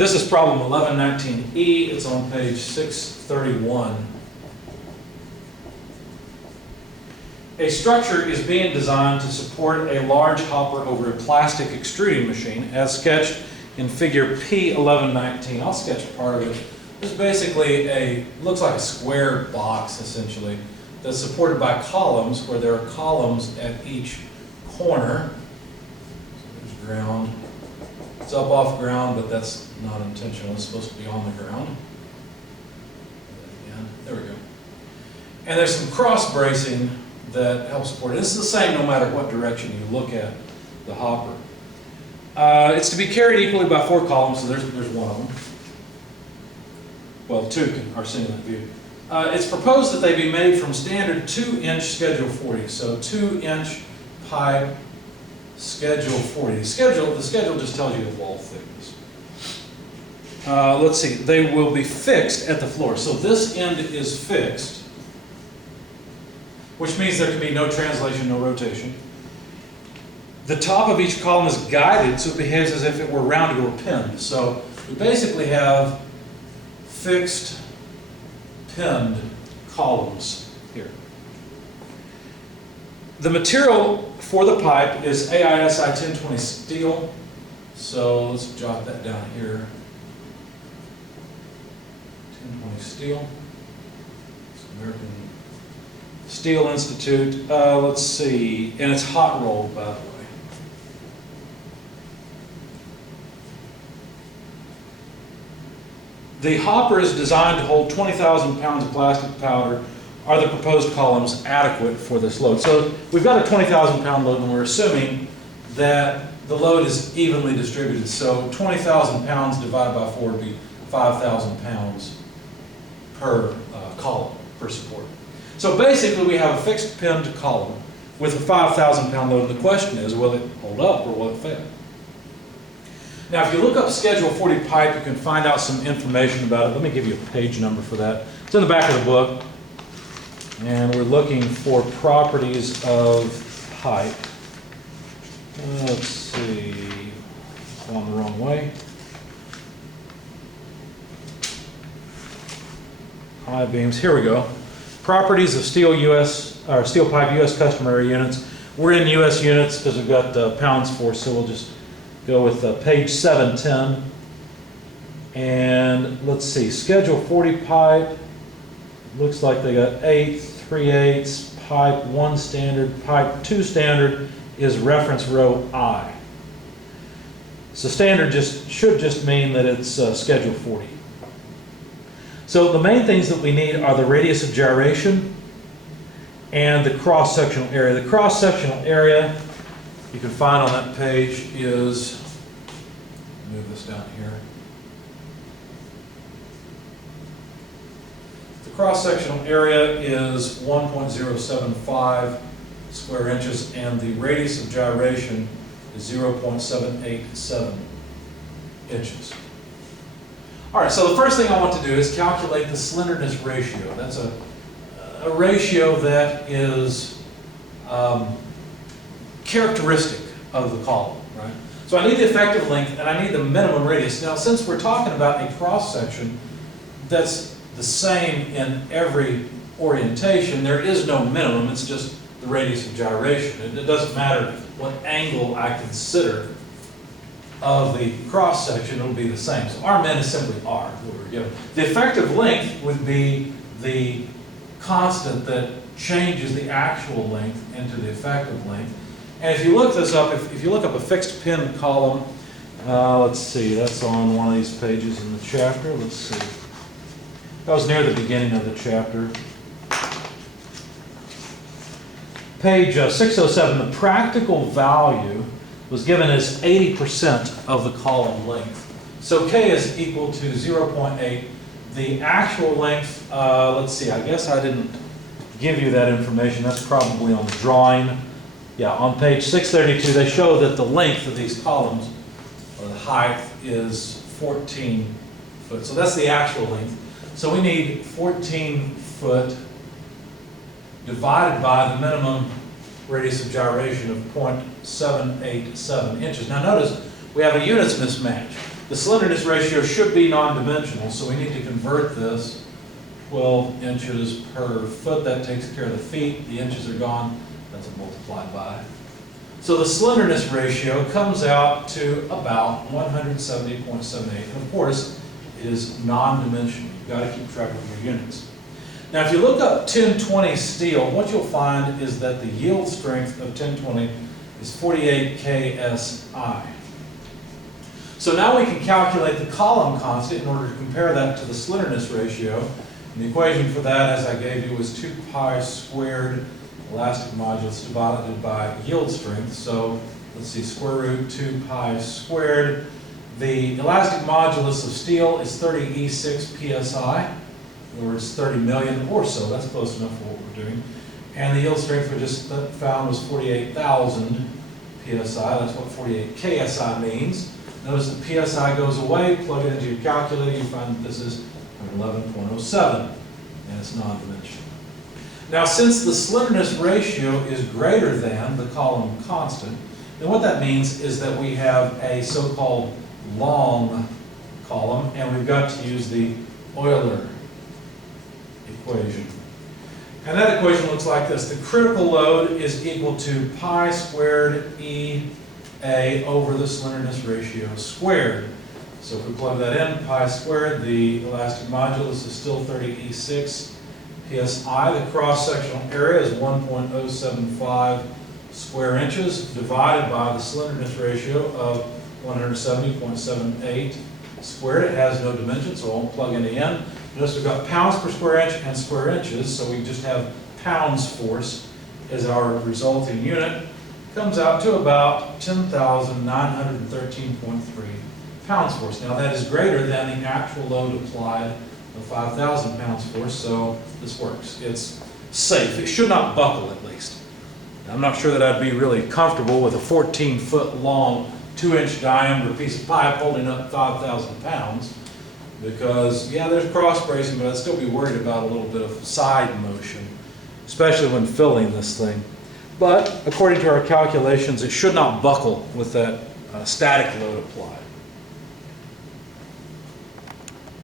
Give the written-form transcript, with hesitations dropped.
This is problem 1119E. It's on page 631. A structure is being designed to support a large hopper over a plastic extruding machine as sketched in figure P1119. I'll sketch part of it. It's basically looks like a square box essentially that's supported by columns where there are columns at each corner. So there's ground. It's up off ground, but that's not intentional. It's supposed to be on the ground. There we go. And there's some cross bracing that helps support it. This is the same no matter what direction you look at the hopper. It's to be carried equally by 4 columns, so there's one of them. Well, 2 are seen in that view. It's proposed that they be made from standard 2-inch Schedule 40. So 2-inch pipe, Schedule 40. The schedule just tells you the wall thickness. Let's see. They will be fixed at the floor. So this end is fixed, which means there can be no translation, no rotation. The top of each column is guided, so it behaves as if it were rounded or pinned. So we basically have fixed, pinned columns here. The material for the pipe is AISI 1020 steel. So let's jot that down here. 1020 steel. It's American Steel Institute. Let's see. And it's hot rolled, by the way. The hopper is designed to hold 20,000 pounds of plastic powder. Are the proposed columns adequate for this load? So we've got a 20,000 pound load, and we're assuming that the load is evenly distributed. So 20,000 pounds divided by 4 would be 5,000 pounds per column, per support. So basically we have a fixed pinned column with a 5,000 pound load. The question is, will it hold up or will it fail? Now, if you look up Schedule 40 pipe, you can find out some information about it. Let me give you a page number for that. It's in the back of the book. And we're looking for properties of pipe. Let's see. It's on the wrong way. I-beams. Here we go. Properties of steel pipe U.S. customary units. We're in U.S. units because we've got pounds for, so we'll just go with page 710. And let's see, Schedule 40 pipe. Looks like they got 8 3/8 pipe 1 standard, pipe 2 standard is reference row I. So standard should just mean that it's Schedule 40. So the main things that we need are the radius of gyration and the cross-sectional area. The cross-sectional area you can find on that page is, move this down here. The cross-sectional area is 1.075 square inches, and the radius of gyration is 0.787 inches. All right, so the first thing I want to do is calculate the slenderness ratio. That's a ratio that is characteristic of the column, right? So I need the effective length and I need the minimum radius. Now, since we're talking about a cross-section that's the same in every orientation, there is no minimum, it's just the radius of gyration. It doesn't matter what angle I consider of the cross-section, it'll be the same. So R min is simply R, what we're given. The effective length would be the constant that changes the actual length into the effective length. And if you look this up, if you look up a fixed pin column, let's see, that's on one of these pages in the chapter. Let's see. That was near the beginning of the chapter. Page 607, the practical value was given as 80% of the column length. So K is equal to 0.8. The actual length, let's see, I guess I didn't give you that information. That's probably on the drawing. Yeah, on page 632, they show that the length of these columns, or the height, is 14 foot. So that's the actual length. So we need 14 foot divided by the minimum radius of gyration of 0.787 inches. Now notice, we have a units mismatch. The slenderness ratio should be non-dimensional, so we need to convert this 12 inches per foot. That takes care of the feet. The inches are gone. That's multiplied by. So the slenderness ratio comes out to about 170.78. And of course, it is non-dimensional. You've got to keep track of your units. Now, if you look up 1020 steel, what you'll find is that the yield strength of 1020 is 48 KSI. So now we can calculate the column constant in order to compare that to the slenderness ratio. And the equation for that, as I gave you, was 2 pi squared elastic modulus divided by yield strength. So let's see, square root 2 pi squared. The elastic modulus of steel is 30 E6 psi. In other words, 30 million or so. That's close enough for what we're doing. And the yield strength we just found was 48,000 psi. That's what 48 KSI means. Notice the psi goes away, plug it into your calculator, you find that this is 11.07, and it's non-dimensional. Now, since the slenderness ratio is greater than the column constant, then what that means is that we have a so-called long column, and we've got to use the Euler Equation. And that equation looks like this. The critical load is equal to pi squared EA over the slenderness ratio squared. So if we plug that in, pi squared, the elastic modulus is still 30 E6 psi. The cross-sectional area is 1.075 square inches divided by the slenderness ratio of 170.78 squared. It has no dimensions, so I won't plug any in. Notice we've got pounds per square inch and square inches, so we just have pounds force as our resulting unit. Comes out to about 10,913.3 pounds force. Now that is greater than the actual load applied of 5,000 pounds force, so this works. It's safe. It should not buckle at least. Now, I'm not sure that I'd be really comfortable with a 14-foot long, 2-inch diameter piece of pipe holding up 5,000 pounds. Because, yeah, there's cross bracing, but I'd still be worried about a little bit of side motion, especially when filling this thing. But according to our calculations, it should not buckle with that static load applied.